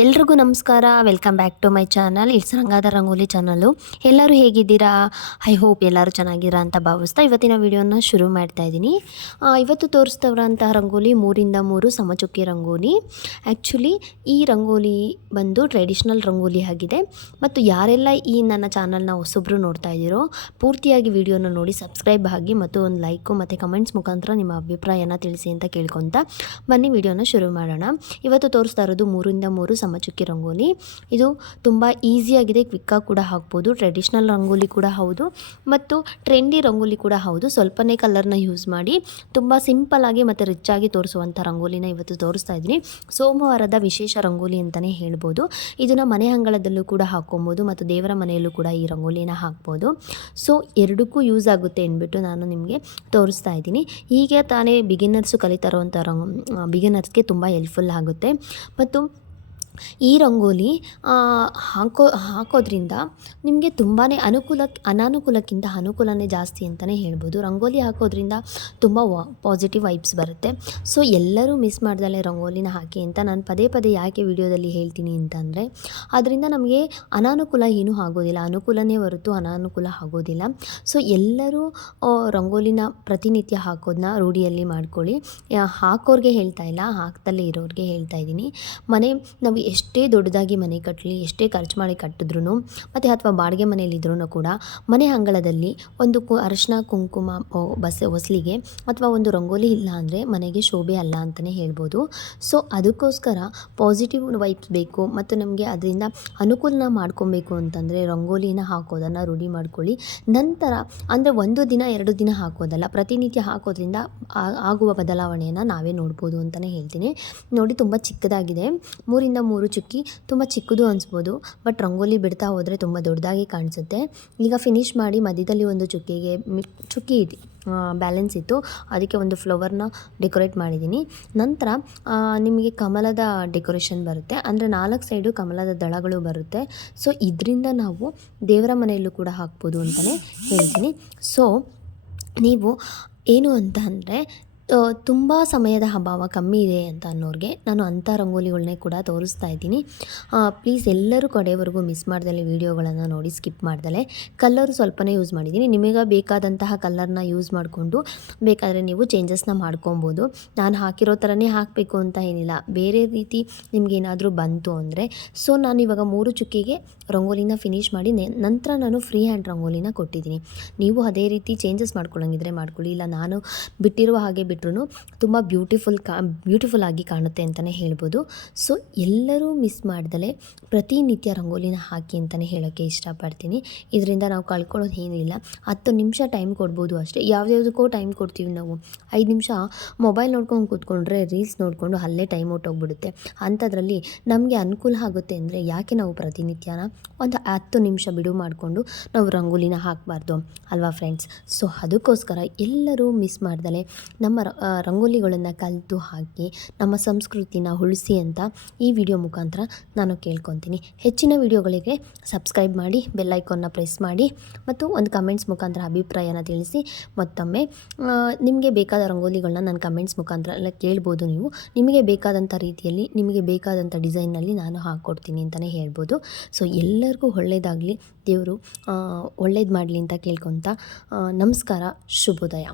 ಎಲ್ರಿಗೂ ನಮಸ್ಕಾರ. Welcome back to my channel it's ರಂಗಾದ rangoli channel ಎಲ್ಲರೂ ಹೇಗಿದ್ದೀರಾ? ಐ ಹೋಪ್ ಎಲ್ಲರೂ ಚೆನ್ನಾಗಿರ ಅಂತ ಭಾವಿಸ್ತಾ ಇವತ್ತಿನ ವಿಡಿಯೋನ ಶುರು ಮಾಡ್ತಾ ಇದ್ದೀನಿ. ಇವತ್ತು ತೋರಿಸ್ತವ್ರಂತಹ ರಂಗೋಲಿ ಮೂರಿಂದ ಮೂರು ಸಮಚುಕ್ಕಿ ರಂಗೋಲಿ. ಆ್ಯಕ್ಚುಲಿ ಈ ರಂಗೋಲಿ ಬಂದು ಟ್ರೆಡಿಷ್ನಲ್ ರಂಗೋಲಿ ಆಗಿದೆ. ಮತ್ತು ಯಾರೆಲ್ಲ ಈ ನನ್ನ ಚಾನಲ್ನ ಹೊಸೊಬ್ಬರು ನೋಡ್ತಾ ಇದ್ದೀರೋ, ಪೂರ್ತಿಯಾಗಿ ವಿಡಿಯೋನ ನೋಡಿ ಸಬ್ಸ್ಕ್ರೈಬ್ ಆಗಿ ಮತ್ತು ಒಂದು ಲೈಕು ಮತ್ತು ಕಮೆಂಟ್ಸ್ ಮುಖಾಂತರ ನಿಮ್ಮ ಅಭಿಪ್ರಾಯನ ತಿಳಿಸಿ ಅಂತ ಕೇಳ್ಕೊತ ಬನ್ನಿ, ವಿಡಿಯೋನ ಶುರು ಮಾಡೋಣ. ಇವತ್ತು ತೋರಿಸ್ತಾ ಇರೋದು ಮೂರಿಂದ ಮೂರು ಸಮಚುಕ್ಕಿ ರಂಗೋಲಿ. ಇದು ತುಂಬ ಈಸಿಯಾಗಿದೆ ಕ್ವಿಕ್ಕಾಗಿ ಕೂಡ ಹಾಕ್ಬೋದು ಟ್ರೆಡಿಷ್ನಲ್ ರಂಗೋಲಿ ಕೂಡ ಹೌದು. ಮತ್ತು ಟ್ರೆಂಡಿ ರಂಗೋಲಿ ಕೂಡ ಹೌದು, ಸ್ವಲ್ಪನೇ ಕಲರ್ನ ಯೂಸ್ ಮಾಡಿ, ತುಂಬ ಸಿಂಪಲ್ಲಾಗಿ ಮತ್ತು ರಿಚ್ಚಾಗಿ ತೋರಿಸುವಂಥ ರಂಗೋಲಿನ ಇವತ್ತು ತೋರಿಸ್ತಾ ಇದ್ದೀನಿ. ಸೋಮವಾರದ ವಿಶೇಷ ರಂಗೋಲಿ ಅಂತಲೇ ಹೇಳ್ಬೋದು. ಇದನ್ನು ಮನೆ ಅಂಗಳದಲ್ಲೂ ಕೂಡ ಹಾಕ್ಕೊಬೋದು ಮತ್ತು ದೇವರ ಮನೆಯಲ್ಲೂ ಕೂಡ ಈ ರಂಗೋಲಿನ ಹಾಕ್ಬೋದು. ಸೊ ಎರಡಕ್ಕೂ ಯೂಸ್ ಆಗುತ್ತೆ ಅಂದ್ಬಿಟ್ಟು ನಾನು ನಿಮಗೆ ತೋರಿಸ್ತಾ ಇದ್ದೀನಿ. ಹೀಗೆ ತಾನೇ ಬಿಗಿನರ್ಸು ಕಲಿತಾ ಇರೋವಂಥ ರಂಗ್ ಬಿಗಿನರ್ಸ್ಗೆ ತುಂಬ ಹೆಲ್ಪ್ಫುಲ್ ಆಗುತ್ತೆ. ಮತ್ತು ಈ ರಂಗೋಲಿ ಹಾಕೋ, ಹಾಕೋದ್ರಿಂದ ನಿಮಗೆ ತುಂಬಾ ಅನುಕೂಲ ಅನಾನುಕೂಲಕ್ಕಿಂತ ಅನುಕೂಲನೇ ಜಾಸ್ತಿ ಅಂತಲೇ ಹೇಳ್ಬೋದು. ರಂಗೋಲಿ ಹಾಕೋದ್ರಿಂದ ತುಂಬ ಪಾಸಿಟಿವ್ ವೈಬ್ಸ್ ಬರುತ್ತೆ. ಸೊ ಎಲ್ಲರೂ ಮಿಸ್ ಮಾಡ್ದಲೆ ರಂಗೋಲಿನ ಹಾಕಿ ಅಂತ ನಾನು ಪದೇ ಪದೇ ಯಾಕೆ ವಿಡಿಯೋದಲ್ಲಿ ಹೇಳ್ತೀನಿ ಅಂತಂದರೆ, ಅದರಿಂದ ನಮಗೆ ಅನಾನುಕೂಲ ಏನೂ ಆಗೋದಿಲ್ಲ. ಅನುಕೂಲನೇ ಹೊರತು ಅನಾನುಕೂಲ ಆಗೋದಿಲ್ಲ. ಸೊ ಎಲ್ಲರೂ ರಂಗೋಲಿನ ಪ್ರತಿನಿತ್ಯ ಹಾಕೋದನ್ನ ರೂಢಿಯಲ್ಲಿ ಮಾಡ್ಕೊಳ್ಳಿ. ಹಾಕೋರಿಗೆ ಹೇಳ್ತಾ ಇಲ್ಲ ಹಾಕ್ತಲೇ ಇರೋರಿಗೆ ಹೇಳ್ತಾ ಇದ್ದೀನಿ. ಮನೆ, ನಾವು ಎಷ್ಟೇ ದೊಡ್ಡದಾಗಿ ಮನೆ ಕಟ್ಟಲಿ ಎಷ್ಟೇ ಖರ್ಚು ಮಾಡಿ ಕಟ್ಟಿದ್ರು ಮತ್ತು ಅಥವಾ ಬಾಡಿಗೆ ಮನೆಯಲ್ಲಿದ್ರೂ ಕೂಡ ಮನೆ ಅಂಗಳದಲ್ಲಿ ಒಂದು ಕು ಅರಶಿನ, ಕುಂಕುಮ ಬಸ್ ಹೊಸಲಿಗೆ ಅಥವಾ ಒಂದು ರಂಗೋಲಿ ಇಲ್ಲ ಅಂದರೆ ಮನೆಗೆ ಶೋಭೆ ಅಲ್ಲ ಅಂತಲೇ ಹೇಳ್ಬೋದು. ಸೊ, ಅದಕ್ಕೋಸ್ಕರ ಪಾಸಿಟಿವ್ ವೈಬ್ಸ್ ಬೇಕು ಮತ್ತು ನಮಗೆ ಅದರಿಂದ ಅನುಕೂಲನ ಮಾಡ್ಕೊಬೇಕು ಅಂತಂದರೆ ರಂಗೋಲಿನ ಹಾಕೋದನ್ನು ರೂಢಿ ಮಾಡ್ಕೊಳ್ಳಿ. ನಂತರ ಅಂದರೆ ಒಂದು ದಿನ, ಎರಡು ದಿನ ಹಾಕೋದಲ್ಲ, ಪ್ರತಿನಿತ್ಯ ಹಾಕೋದ್ರಿಂದ ಆಗುವ ಬದಲಾವಣೆಯನ್ನು ನಾವೇ ನೋಡ್ಬೋದು ಅಂತಲೇ ಹೇಳ್ತೀನಿ. ನೋಡಿ, ತುಂಬ ಚಿಕ್ಕದಾಗಿದೆ. ಮೂರಿಂದ ಮೂರು ಚುಕ್ಕಿ ತುಂಬ ಚಿಕ್ಕದು ಅನಿಸ್ಬೋದು ಬಟ್ ರಂಗೋಲಿ ಬಿಡ್ತಾ ಹೋದರೆ ತುಂಬ ದೊಡ್ಡದಾಗಿ ಕಾಣಿಸುತ್ತೆ. ಈಗ ಫಿನಿಶ್ ಮಾಡಿ ಮಧ್ಯದಲ್ಲಿ ಒಂದು ಚುಕ್ಕಿಗೆ ಚುಕ್ಕಿ ಇದೆ ಬ್ಯಾಲೆನ್ಸ್ ಇತ್ತು. ಅದಕ್ಕೆ ಒಂದು ಫ್ಲವರ್ನ ಡೆಕೋರೇಟ್ ಮಾಡಿದ್ದೀನಿ. ನಂತರ ನಿಮಗೆ ಕಮಲದ ಡೆಕೋರೇಷನ್ ಬರುತ್ತೆ. ಅಂದರೆ ನಾಲ್ಕು ಸೈಡು ಕಮಲದ ದಳಗಳು ಬರುತ್ತೆ. ಸೊ ಇದರಿಂದ ನಾವು ದೇವರ ಮನೆಯಲ್ಲೂ ಕೂಡ ಹಾಕ್ಬೋದು ಅಂತಲೇ ಹೇಳ್ತೀನಿ. ಸೊ ನೀವು ಏನು ಅಂತ ಅಂದರೆ ತುಂಬ ಸಮಯದ ಅಭಾವ ಕಮ್ಮಿ ಇದೆ ಅಂತ ಅನ್ನೋರಿಗೆ ನಾನು ಅಂಥ ರಂಗೋಲಿಗಳನ್ನೇ ಕೂಡ ತೋರಿಸ್ತಾ ಇದ್ದೀನಿ. ಪ್ಲೀಸ್ ಎಲ್ಲರೂ ಕಡೆವರೆಗೂ ಮಿಸ್ ಮಾಡ್ದಲೆ ವೀಡಿಯೋಗಳನ್ನು ನೋಡಿ ಸ್ಕಿಪ್ ಮಾಡ್ದಲೆ. ಕಲ್ಲರು ಸ್ವಲ್ಪನೇ ಯೂಸ್ ಮಾಡಿದ್ದೀನಿ. ನಿಮಗೆ ಬೇಕಾದಂತಹ ಕಲ್ಲರ್ನ ಯೂಸ್ ಮಾಡಿಕೊಂಡು ಬೇಕಾದರೆ ನೀವು ಚೇಂಜಸ್ನ ಮಾಡ್ಕೊಬೋದು. ನಾನು ಹಾಕಿರೋ ಥರನೇ ಹಾಕಬೇಕು ಅಂತ ಏನಿಲ್ಲ. ಬೇರೆ ರೀತಿ ನಿಮಗೇನಾದರೂ ಬಂತು ಅಂದರೆ ಸೊ ನಾನು ಇವಾಗ ಮೂರು ಚುಕ್ಕಿಗೆ ರಂಗೋಲಿನ ಫಿನಿಶ್ ಮಾಡಿ ನಂತರ ನಾನು ಫ್ರೀ ಹ್ಯಾಂಡ್ ರಂಗೋಲಿನ ಕೊಟ್ಟಿದ್ದೀನಿ. ನೀವು ಅದೇ ರೀತಿ ಚೇಂಜಸ್ ಮಾಡ್ಕೊಳ್ಳೋಂಗಿದ್ರೆ ಮಾಡ್ಕೊಳ್ಳಿ. ಇಲ್ಲ ನಾನು ಬಿಟ್ಟಿರುವ ಹಾಗೆ ಬಿಟ್ರು ತುಂಬ ಬ್ಯೂಟಿಫುಲ್ ಕಾ ಬ್ಯೂಟಿಫುಲ್ ಆಗಿ ಕಾಣುತ್ತೆ ಅಂತಲೇ ಹೇಳ್ಬೋದು. ಸೊ ಎಲ್ಲರೂ ಮಿಸ್ ಮಾಡಿದಲೆ ಪ್ರತಿನಿತ್ಯ ರಂಗೋಲಿನ ಹಾಕಿ ಅಂತಲೇ ಹೇಳೋಕ್ಕೆ ಇಷ್ಟಪಡ್ತೀನಿ. ಇದರಿಂದ ನಾವು ಕಳ್ಕೊಳ್ಳೋದು ಏನಿಲ್ಲ ಹತ್ತು ನಿಮಿಷ ಟೈಮ್ ಕೊಡ್ಬೋದು ಅಷ್ಟೇ. ಯಾವ್ದ್ಯಾವುದಕ್ಕೂ ಟೈಮ್ ಕೊಡ್ತೀವಿ ನಾವು. ಐದು ನಿಮಿಷ ಮೊಬೈಲ್ ನೋಡ್ಕೊಂಡು ಕೂತ್ಕೊಂಡ್ರೆ ರೀಲ್ಸ್ ನೋಡಿಕೊಂಡು ಅಲ್ಲೇ ಟೈಮ್ ಹೊಟ್ಟೋಗ್ಬಿಡುತ್ತೆ ಅಂಥದ್ರಲ್ಲಿ ನಮಗೆ ಅನುಕೂಲ ಆಗುತ್ತೆ ಅಂದರೆ ಯಾಕೆ ನಾವು ಪ್ರತಿನಿತ್ಯನ ಒಂದು ಹತ್ತು ನಿಮಿಷ ಬಿಡು ಮಾಡಿಕೊಂಡು ನಾವು ರಂಗೋಲಿನ ಹಾಕಬಾರ್ದು ಅಲ್ವಾ ಫ್ರೆಂಡ್ಸ್ ಸೊ ಅದಕ್ಕೋಸ್ಕರ ಎಲ್ಲರೂ ಮಿಸ್ ಮಾಡ್ದಲೆ ನಮ್ಮ ರಂಗೋಲಿಗಳನ್ನು ಕಲಿತು ಹಾಕಿ ನಮ್ಮ ಸಂಸ್ಕೃತಿನ ಉಳಿಸಿ ಅಂತ ಈ ವಿಡಿಯೋ ಮುಖಾಂತರ ನಾನು ಕೇಳ್ಕೊತೀನಿ. ಹೆಚ್ಚಿನ ವಿಡಿಯೋಗಳಿಗೆ ಸಬ್ಸ್ಕ್ರೈಬ್ ಮಾಡಿ, ಬೆಲ್ ಐಕಾನ್ನ ಪ್ರೆಸ್ ಮಾಡಿ ಮತ್ತು ಒಂದು ಕಮೆಂಟ್ಸ್ ಮುಖಾಂತರ ಅಭಿಪ್ರಾಯನ ತಿಳಿಸಿ. ಮತ್ತೊಮ್ಮೆ ನಿಮಗೆ ಬೇಕಾದ ರಂಗೋಲಿಗಳನ್ನ ನನ್ನ ಕಮೆಂಟ್ಸ್ ಮುಖಾಂತರ ಎಲ್ಲ ಕೇಳ್ಬೋದು ನೀವು. ನಿಮಗೆ ಬೇಕಾದಂಥ ರೀತಿಯಲ್ಲಿ, ನಿಮಗೆ ಬೇಕಾದಂಥ ಡಿಸೈನಲ್ಲಿ ನಾನು ಹಾಕ್ಕೊಡ್ತೀನಿ ಅಂತಲೇ ಹೇಳ್ಬೋದು. ಸೊ, ಎಲ್ಲರಿಗೂ ಒಳ್ಳೆಯದಾಗಲಿ ದೇವರು ಒಳ್ಳೇದು ಮಾಡಲಿ ಅಂತ ಕೇಳ್ಕೊತ ನಮಸ್ಕಾರ, ಶುಭೋದಯ.